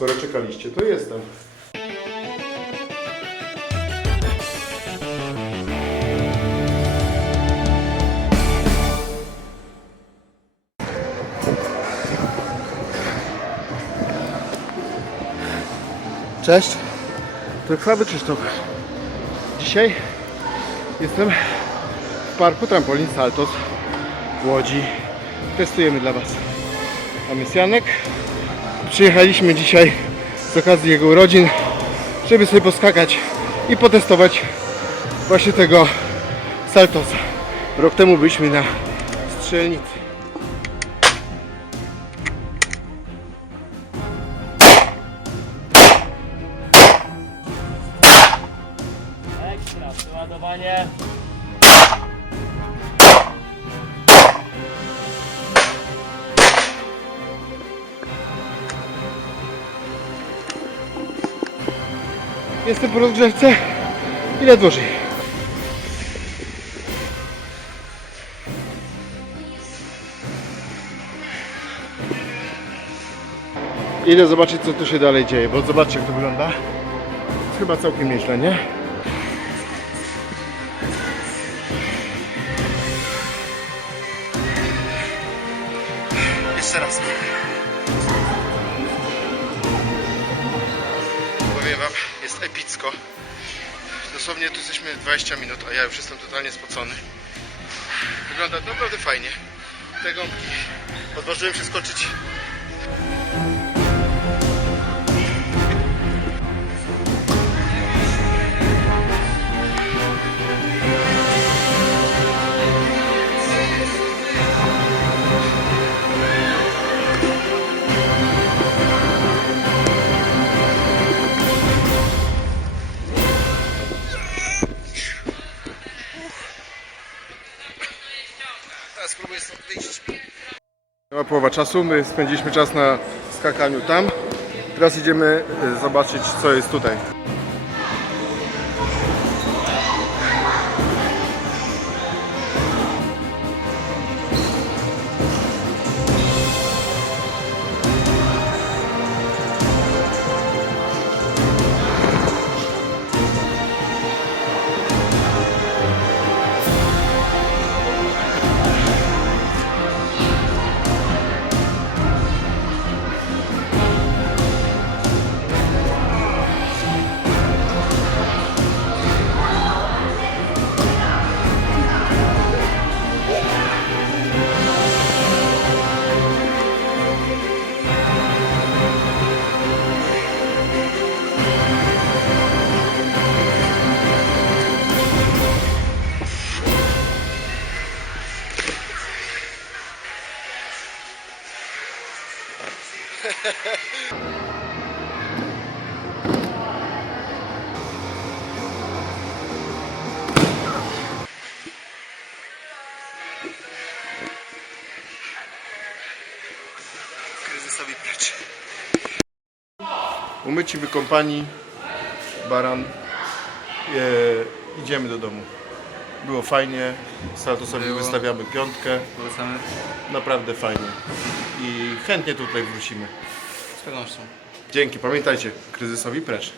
Skoro czekaliście, to jestem. Cześć, to Kwaby Krzysztof. Dzisiaj jestem w parku Trampolin Saltos w Łodzi. Testujemy dla Was. Tam jest Janek. Przyjechaliśmy dzisiaj z okazji jego urodzin, żeby sobie poskakać i potestować właśnie tego Saltosa. Rok temu byliśmy na strzelnicy. Ekstra, przeładowanie. Jestem po rozgrzewce i ledwo żyję. Idę zobaczyć co tu się dalej dzieje, bo zobaczcie jak to wygląda. Chyba całkiem nieźle, nie? Jeszcze raz. Wam, jest epicko. Dosłownie tu jesteśmy 20 minut, a ja już jestem totalnie spocony. Wygląda naprawdę fajnie. Te gąbki. Odważyłem się skoczyć. Teraz spróbuję stąd wyjść. Była połowa czasu, my spędziliśmy czas na skakaniu tam. Teraz idziemy y, zobaczyć co jest tutaj. Kryzysowi precz. Umyci, wykąpani, baran. E, idziemy do domu. Było fajnie. Saltosowi Było. wystawiamy piątkę. Polecamy Naprawdę fajnie. I chętnie tutaj wrócimy. z pewnością. Dzięki, pamiętajcie, kryzysowi precz.